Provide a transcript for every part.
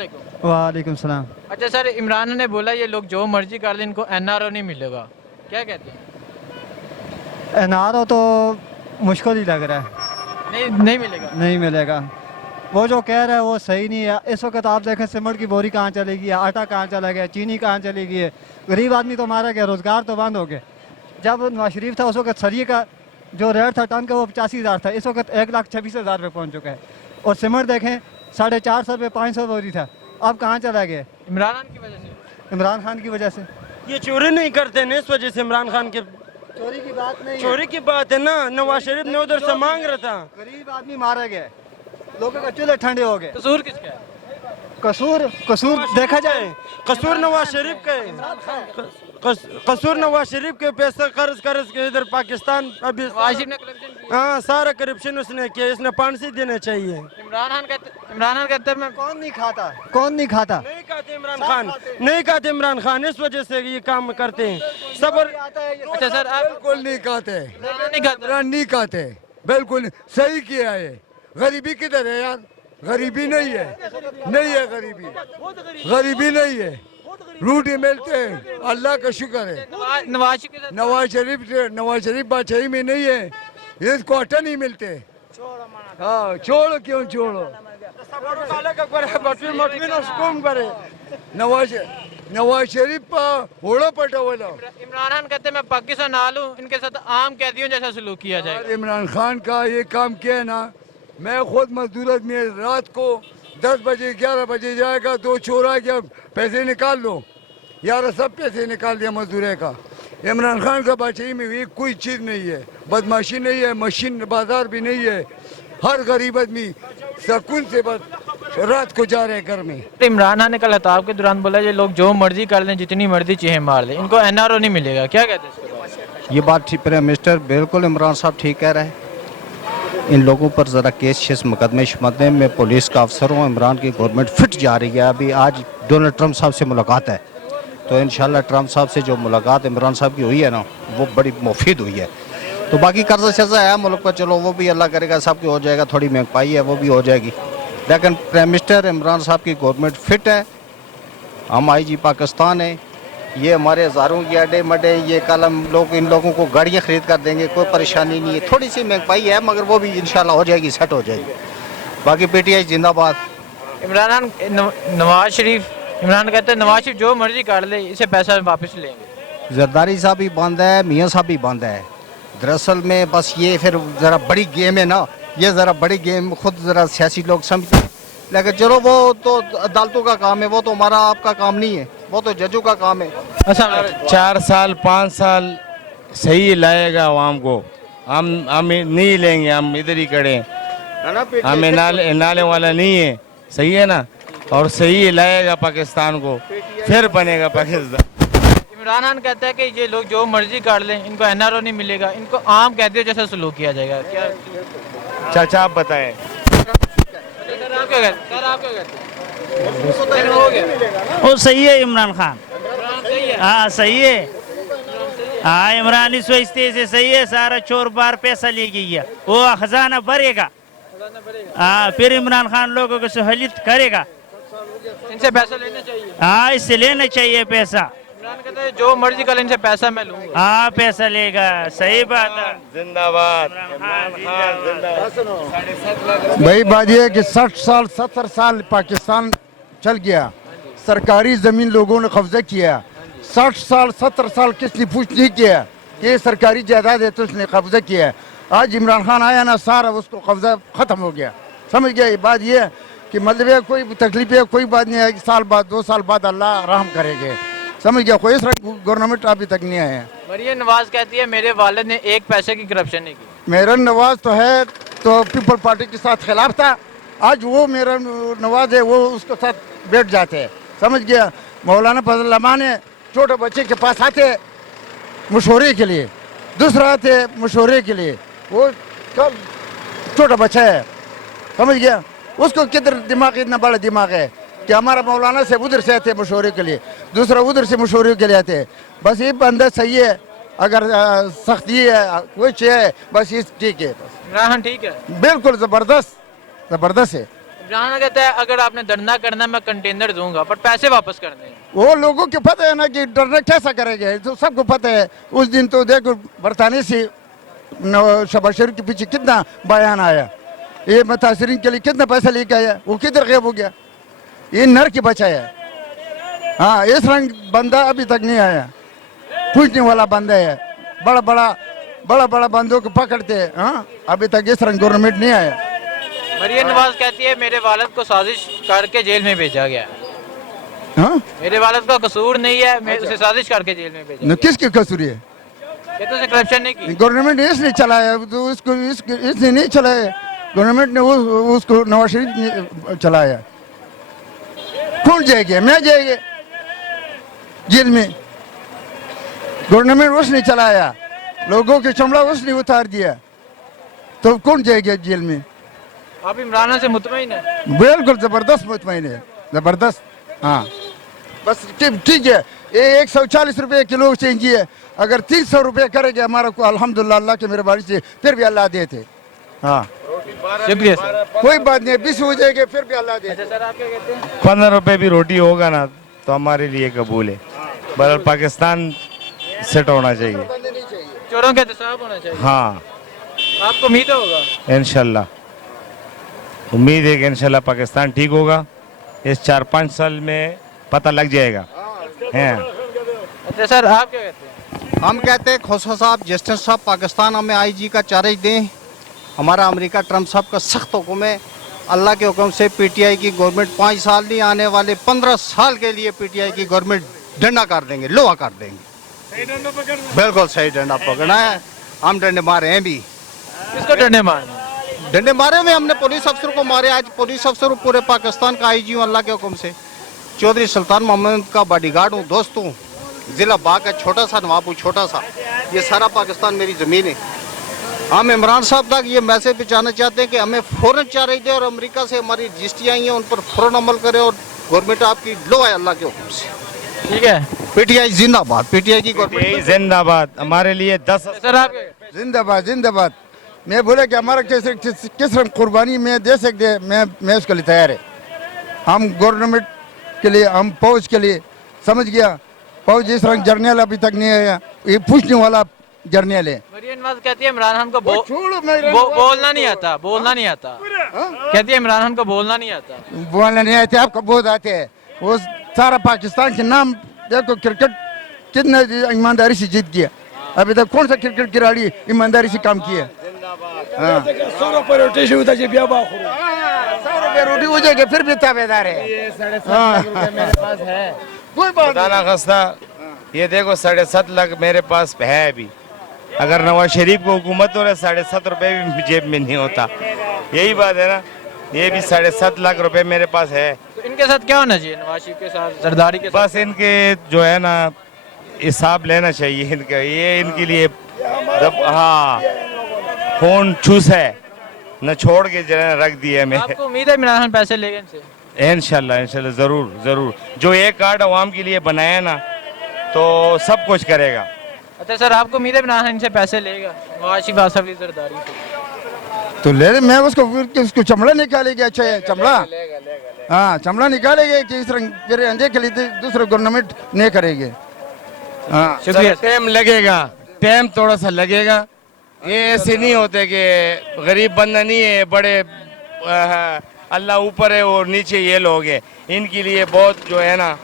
वालेकुम। वालेकुम सलाम। अच्छा सर, इमरान ने बोला ये लोग जो मर्जी कर लें इनको एनआरओ नहीं मिलेगा, क्या कहते हैं? एनआरओ तो मुश्किल ही लग रहा है, नहीं मिलेगा। नहीं मिलेगा। वो जो कह रहा है वो सही नहीं है। इस वक्त आप देखें सीमेंट की बोरी कहाँ चली गई है, आटा कहाँ चला गया, चीनी कहाँ चली गई है। गरीब आदमी तो मारा गया, रोज़गार तो बंद हो गए। जब नवाज शरीफ था उस वक्त सरिये का जो रेट था टन का वो 85,000 था, इस वक्त 1,26,000 रुपये पहुँच चुका है। और सीमेंट देखें 450 रुपये 500 बोरी था, अब कहाँ चला गया? इमरान खान की वजह से। इमरान खान की वजह से। ये चोरी नहीं करते ना, इस वजह से इमरान खान के चोरी की बात नहीं है, चोरी की बात है ना। नवाज शरीफ ने उधर से मांग रहा था। गरीब आदमी मारा गया, लोगों के चूल्हे ठंडे हो गए। कसूर किसका है? कसूर देखा जाए, कसूर नवाज शरीफ का है। कसूर नवाज शरीफ के पैसा कर्ज के इधर पाकिस्तान अभी नवाज शरीफ ने करप्शन किया। हाँ, सारा करप्शन उसने किया। इसने फांसी देना चाहिए। इमरान खान कहते हैं मैं कौन नहीं खाता, कौन नहीं खाता? नहीं कहते इमरान खान, नहीं कहते इमरान खान, इस वजह से ये काम करते हैं। सबर। अच्छा सर, आप बिल्कुल नहीं कहते, नहीं कहते। इमरान नहीं कहते, बिल्कुल नहीं। सही किया है। गरीबी किधर है यार? गरीबी नहीं है, नहीं है गरीबी, गरीबी नहीं है। रोटी मिलते हैं, अल्लाह का शुक्र है। नवाज शरीफ बादशाही में नहीं है, ये क्वार्टर नहीं मिलते। हाँ, छोड़ो, क्यों छोड़ो? नवाज शरीफ होड़ा पटावला। इमरान खान कहते हैं मैं पाकिस्तान आ लूं, इनके साथ आम कैदियों जैसा सलूक किया जाए। इमरान खान का ये काम किया है ना, मैं खुद मजदूरत में रात को 10 बजे 11 बजे जाएगा, 2 चोर आ गया, पैसे निकाल लो यार, सब पैसे निकाल दिया मजदूर का। इमरान खान का बादशाही में भी कोई चीज़ नहीं है, बदमाशी नहीं है, मशीन बाजार भी नहीं है। हर गरीब आदमी सुकून से बस रात को जा रहे हैं घर में। इमरान खान ने कल खिताब के दौरान बोला ये लोग जो मर्जी कर लें, जितनी मर्जी चीहे मार लें, इनको एनआरओ नहीं मिलेगा, क्या कहते हैं इसके बाद? ये बात ठीक, प्राइम मिनिस्टर बिल्कुल इमरान साहब ठीक कह रहे हैं। इन लोगों पर ज़रा केस शेस मुकदमे शुमदमे में पुलिस का अफसर हूँ। इमरान की गवर्नमेंट फिट जा रही है। अभी आज डोनाल्ड ट्रंप साहब से मुलाकात है, तो इंशाल्लाह ट्रंप साहब से जो मुलाकात इमरान साहब की हुई है ना, वो बड़ी मुफीद हुई है। तो बाकी कर्जा शर्जा है मुल्क पर, चलो वो भी अल्लाह करेगा सब की हो जाएगा। थोड़ी महंगाई है वो भी हो जाएगी, लेकिन प्राइम मिनिस्टर इमरान साहब की गवर्नमेंट फिट है। हम IG पाकिस्तान है, ये हमारे हज़ारों की अड्डे मड्डे, ये कल हम लोग इन लोगों को गाड़ियाँ खरीद कर देंगे, कोई परेशानी नहीं है। थोड़ी सी महंगाई है मगर वो भी इंशाल्लाह हो जाएगी, सेट हो जाएगी। बाकी PTI जिंदाबाद। नवाज शरीफ, इमरान कहते हैं नवाज शरीफ जो मर्जी कर ले, इसे पैसा वापस लेंगे। जरदारी साहब भी बंद है, मियाँ साहब भी बंद है। दरअसल में बस ये फिर ज़रा बड़ी गेम है ना, ये ज़रा बड़ी गेम खुद ज़रा सियासी लोग समझते हैं, लेकिन चलो वो तो अदालतों का काम है, वो तो हमारा आपका काम नहीं है, वो तो जजों का काम है। अच्छा, 4 साल 5 साल सही लाएगा आवाम को, हम नहीं लेंगे, हम इधर ही खड़े हैं। हमें नाले वाला नहीं है, सही है ना, और सही लाएगा पाकिस्तान को, फिर बनेगा पाकिस्तान। इमरान खान कहता है कि ये लोग जो मर्जी कर लें, इनको एनआरओ नहीं मिलेगा, इनको आम कैदियों जैसा सलूक किया जाएगा, क्या? चाचा आप बताएं। सर आप क्या कहते हैं? हो गया वो सही है इमरान खान, सही है। हाँ सही है। हाँ, इमरान इस वजह से सही है, सारा चोर बार पैसा ले गया, वो खजाना भरेगा। हाँ, फिर इमरान खान लोगों को सहूलियत करेगा। इनसे पैसा लेना चाहिए। हाँ, इससे लेना चाहिए पैसा। इमरान कहता है जो मर्जी कर, इनसे पैसा मैं लूंगा। हाँ, पैसा लेगा, सही बात है। जिंदाबाद। भाई बात यह है कि 60 साल 70 साल पाकिस्तान चल गया, सरकारी ज़मीन लोगों ने कब्जा किया। 60 साल 70 साल किसने पूछ नहीं किया कि ये सरकारी जायदाद है तो उसने कब्जा किया। आज इमरान खान आया ना, सारा उसको कब्जा ख़त्म हो गया। समझ गया? ये बात ये है कि मतलब ये कोई तकलीफ है, कोई बात नहीं है, 1 साल बाद 2 साल बाद अल्लाह रहम करेंगे। समझ गया? कोई गवर्नमेंट अभी तक नहीं आया है। मरियम नवाज कहती है मेरे वालिद ने 1 पैसे की करप्शन नहीं की। मेरा नवाज तो है तो पीपल पार्टी के साथ खिलाफ था, आज वो मेरा नवाज है वो उसके साथ बैठ जाते हैं। समझ गया? मौलाना फजल रहमान है, छोटे बच्चे के पास आते मशवरे के लिए, दूसरा आते मशवरे के लिए, वो कब छोटा बच्चा है। समझ गया? उसको किधर दिमाग, इतना बड़ा दिमाग है कि हमारा मौलाना से उधर से आते मशवरे के लिए, दूसरा उधर से मशवरे के लिए आते। बस ये बंदा सही है, अगर सख्ती है कुछ है बस ये ठीक है। इमरान खान ठीक है, बिल्कुल ज़बरदस्त ज़बरदस्त है। इमरान कहता है अगर आपने धरना करना मैं कंटेनर दूंगा पर पैसे वापस करने हैं। वो लोगों को पता है ना कि डरना कैसा करेंगे, तो सबको पता है। उस दिन तो देखो बरतानी से शहबाज शरीफ के पीछे कितना बयान आया, ये मुतासरीन के लिए कितना पैसा लेके आया, वो किधर गायब हो गया। ये नर की बचाया। हाँ, इस रंग बंदा अभी तक नहीं आया, पूछने वाला बंदा है। बड़ा बड़ा बंदों को पकड़ते हैं। हाँ, अभी तक इस रंग गवर्नमेंट नहीं आया। मरियम नवाज कहती है मेरे वालिद को साजिश करके जेल में भेजा गया। हाँ, मेरे वालिद का कसूर नहीं है, मैं उसे साजिश करके जेल में भेजा। न किसकी कसूर है? ये तो उसे करप्शन नहीं की। गवर्नमेंट इसने चलाया, तो उसको इसने नहीं चलाया, गवर्नमेंट ने उसको नवाज शरीफ ने चलाया। कौन जाएगा? मैं जाएगा जेल में? गवर्नमेंट उसने चलाया, लोगों की चमड़ा उसने उतार दिया, तो कौन जाएगा जेल में? आप इमरान से मुतमईन है? बिल्कुल जबरदस्त मुतमईन है, जबरदस्त। हाँ, बस ठीक है। ये 140 रुपये किलो चाहिए, अगर 300 रुपये करेंगे हमारा को अल्हम्दुलिल्लाह अल्लाह के मेरे बारिश से फिर भी अल्लाह देते। हाँ, शुक्रिया सर। कोई बात नहीं, 20 हो जाएंगे फिर भी अल्लाह देते। सर आप क्या कहते हैं? 15 रुपए भी रोटी होगा ना तो हमारे लिए कबूल है। बहरहाल पाकिस्तान सेट होना चाहिए। चोरों का एहतसाब होना चाहिए। हाँ, आपको उम्मीद होगा? इंशाल्लाह उम्मीद है कि इंशाल्लाह पाकिस्तान ठीक होगा। इस 4-5 साल में पता लग जाएगा। हैं। अच्छा सर आप क्या कहते हैं? हम कहते हैं खोसा साहब, जस्टिस साहब पाकिस्तान हमें IG का चार्ज दें। हमारा अमेरिका ट्रम्प साहब का सख्त हुक्म है, अल्लाह के हुक्म से PTI की गवर्नमेंट 5 साल नहीं, आने वाले 15 साल के लिए PTI की गवर्नमेंट डंडा कर देंगे, लोहा कर देंगे। बिल्कुल सही डंडा पकड़ना है, हम डंडे मारे हैं भी। किसको डंडे मारने? डंडे मारे हुए हमने पुलिस अफसर को मारे। आज पुलिस अफसर पूरे पाकिस्तान का IG हूँ अल्लाह के हुक्म से। चौधरी सुल्तान मोहम्मद का बॉडीगार्ड हूँ, दोस्त हूँ। ज़िला बाग है छोटा सा, नवाबू छोटा सा, ये सारा पाकिस्तान मेरी ज़मीन है। हम इमरान साहब तक ये मैसेज पहुँचाना चाहते हैं कि हमें फ़ौरन चार्ज दे और अमेरिका से हमारी रजिस्ट्री आई हैं उन पर फ़ौरन अमल करें और गवर्नमेंट आपकी लो है अल्लाह के हुक्म से। ठीक है, PTI जिंदाबाद, PTI की गवर्नमेंट यही जिंदाबाद। हमारे लिए 10 सर आप क्या कहते हैं? जिंदाबाद जिंदाबाद। मैं बोला कि हमारा किस रंग कुर्बानी में दे सकते हैं, मैं उसके लिए तैयार है। हम गवर्नमेंट के लिए, हम फौज के लिए, समझ गया। फौज इस रंग जर्नल अभी तक नहीं आया, ये पूछने वाला जर्नल है। मरियम नवाज कहती है इमरान खान को छोड़ो, बोलना नहीं आता, बोलना नहीं आता। कहती है इमरान खान को बोलना नहीं आता। बोलना नहीं आते, आपको बहुत आते हैं। वो सारा पाकिस्तान के नाम देखो, क्रिकेट कितना ईमानदारी से जीत गया। अभी तक कौन सा क्रिकेट खिलाड़ी ईमानदारी से काम किया? 100 रुपये रोटी हो जाएगी फिर भी ताबेदार है। मेरे पास है कोई बात खुदा खस्ता, ये देखो 7.5 लाख मेरे पास है अभी। अगर नवाज शरीफ को हुकूमत हो रहा है 7.5 रुपये भी जेब में नहीं होता। यही बात है ना, ये भी 7.5 लाख रुपए मेरे पास है। तो इनके साथ क्या होना चाहिए? नवाज शरीफ के साथ, जरदारी के साथ? बस इनके जो है ना हिसाब लेना चाहिए इनका। ये इनके लिए हाँ खून चूस है, न छोड़ के जो है रख दिया मैं। आपको उम्मीद है इमरान खान पैसे लेगा इनसे? इंशाल्लाह इंशाल्लाह जरूर जरूर। जो एक कार्ड अवाम के लिए बनाया ना तो सब कुछ करेगा। अच्छा सर आपको उम्मीद है इमरान खान इनसे पैसे लेगा? नवाज शरीफ, आसफ अली जरदारी से? तो ले, मैं उसको चमड़ा निकालेगी। अच्छा है चमड़ा, हाँ चमड़ा निकालेगी कि इस रंग मेरे अंधे के लिए दूसरे गवर्नमेंट नहीं करेगी। हाँ शुक्रिया। टाइम लगेगा, टाइम थोड़ा सा लगेगा। ये ऐसे नहीं होते कि गरीब बंदा नहीं है, बड़े अल्लाह ऊपर है और नीचे ये लोग हैं। इनके लिए बहुत जो है ना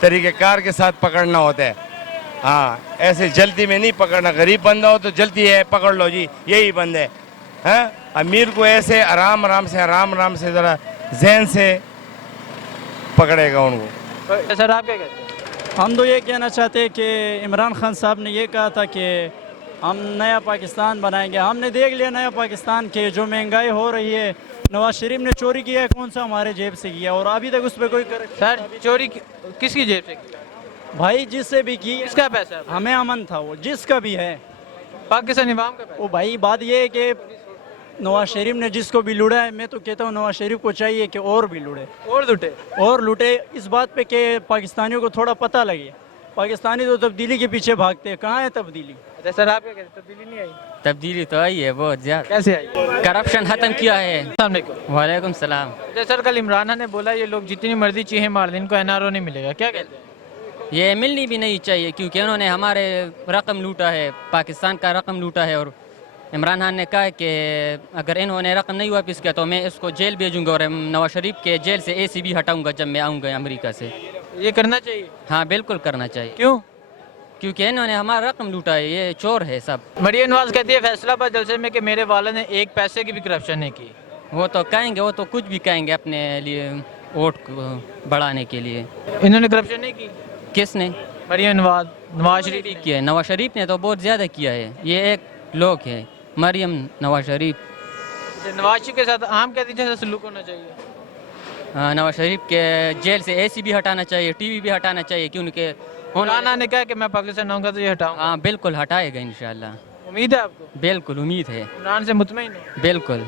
तरीक़ेकार के साथ पकड़ना होता है। हाँ, ऐसे जल्दी में नहीं पकड़ना। गरीब बंदा हो तो जल्दी है पकड़ लो जी, यही बंदे हैं। अमीर को ऐसे आराम आराम से ज़रा जहन से पकड़ेगा उनको। सर आप क्या कहते हैं? हम तो ये कहना चाहते हैं कि इमरान खान साहब ने ये कहा था कि हम नया पाकिस्तान बनाएंगे। हमने देख लिया नया पाकिस्तान के जो महंगाई हो रही है। नवाज शरीफ ने चोरी किया है, कौन सा हमारे जेब से किया, और अभी तक उस पर कोई सर चोरी किसकी जेब से की? भाई जिससे भी की, किसका पैसा है? हमें अमन था, वो जिसका भी है पाकिस्तान इमाम का पैसा। वो भाई बात ये है कि नवाज शरीफ ने जिसको भी लूटा है, मैं तो कहता हूँ नवाज शरीफ को चाहिए कि और भी लूटे और लुटे। इस बात पे कि पाकिस्तानियों को थोड़ा पता लगे पाकिस्तानी तो तब्दीली के पीछे भागते हैं, कहाँ है तब्दीली? अच्छा सर, आप क्या कहते हैं, तब्दीली नहीं आई? तब्दीली तो आई है बहुत ज़्यादा, कैसे आई? करप्शन ख़त्म किया है। अस्सलाम वालेकुम। वालेकुम सलाम। अच्छा सर, कल इमरान खान ने बोला ये लोग जितनी मर्जी चीहे मार लें, इनको एनआरओ नहीं मिलेगा, क्या कहते हैं? ये मिलनी भी नहीं चाहिए क्योंकि उन्होंने हमारे रकम लूटा है, पाकिस्तान का रकम लूटा है। और इमरान खान ने कहा है कि अगर इन्होंने रकम नहीं वापस किया तो मैं इसको जेल भेजूंगा और नवाज शरीफ के जेल से एसी भी हटाऊंगा जब मैं आऊँगा अमेरिका से। ये करना चाहिए? हाँ बिल्कुल करना चाहिए। क्यों? क्योंकि इन्होंने हमारा रकम लूटा है, ये चोर है सब। मरियम नवाज कहती है फैसलाबाद जलसे में कि मेरे वाला ने एक पैसे की भी करप्शन नहीं की। वो तो कहेंगे, वो तो कुछ भी कहेंगे अपने लिए वोट को बढ़ाने के लिए। इन्होंने करप्शन नहीं की? किसने? मरियम नवाज शरीफ भी किया है, नवाज शरीफ ने तो बहुत ज़्यादा किया है। ये एक लोग है मरियम नवाज शरीफ। नवाज शरीफ के साथ आम कैदी जैसा सलूक होना चाहिए। नवाज शरीफ के जेल से एसी भी हटाना चाहिए, टीवी भी हटाना चाहिए क्योंकि राना ने कहा कि मैं पाकिस्तान आऊँगा तो ये हटाऊंगा। हाँ बिल्कुल हटाएगा इंशाल्लाह। उम्मीद है आपको? बिल्कुल उम्मीद है, इमरान से मुतमईन है? बिल्कुल।